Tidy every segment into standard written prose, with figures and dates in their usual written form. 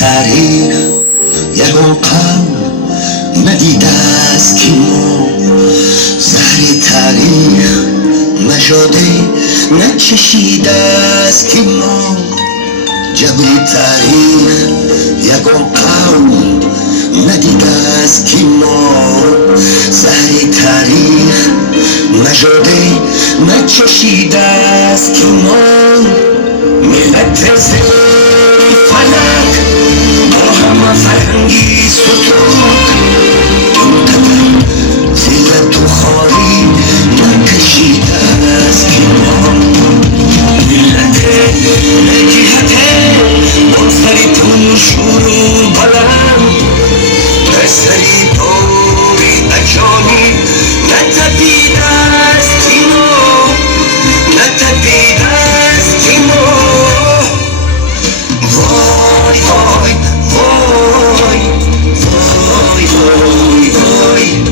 تاریخ یگو قم ندیده است که ما زهر تاریخ نشده نچشیده است که ما جبر تاریخ یگو قم ندیده است که ما زهر تاریخ نشده نچشیده است که ما ملت فلک با همه فرهنگی سترگ این قدر زیر تو خاری نکشیده است که ما ملت جهت بازداری تو شور و بلند بستری پوری اجانی نتپیده است که ما نتپیده است که ما وای وای وای وای وای وای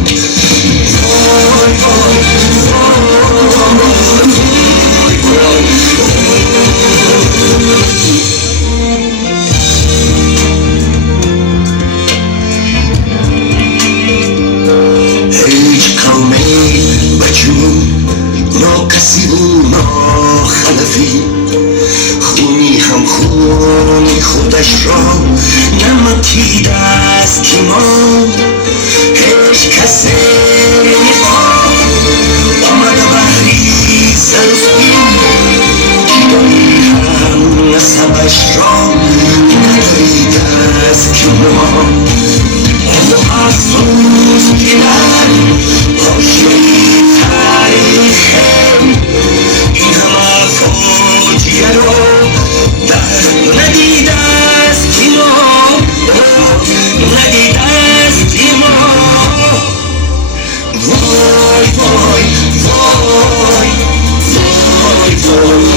هیچ قومی بچون نا کسی و نا خلفی خونی هم خونی خودش را نمکیده است که ما هیچ کسی نخواه آمده بحری سرسپین جدایی هم نسبش را نداریده است که ما افسوس گیرد حاشیه تاریخم این همه فوجیه رو در ندیده است که ما ندیده است که ما وای وای وای وای وای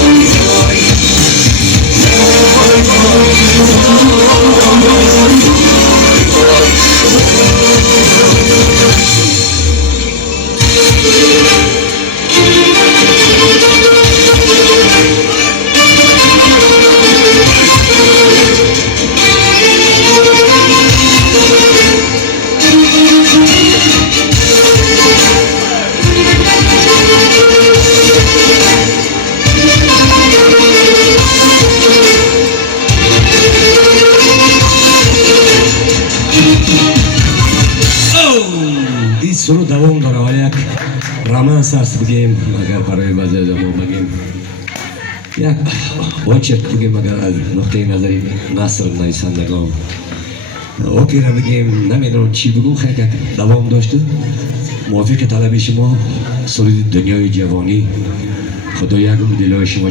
سرو دوام داره و یک رومانس است بگیم اگر برای بجای ما بگیم یک واچک بگیم اگر از نقطه نظری نصر نویسندگان اوپیرا بگیم نمیدونم چی بگو خیلی دوام داشته موافق طلب شما سرود دنیای جوانی خدا یکم دلای شما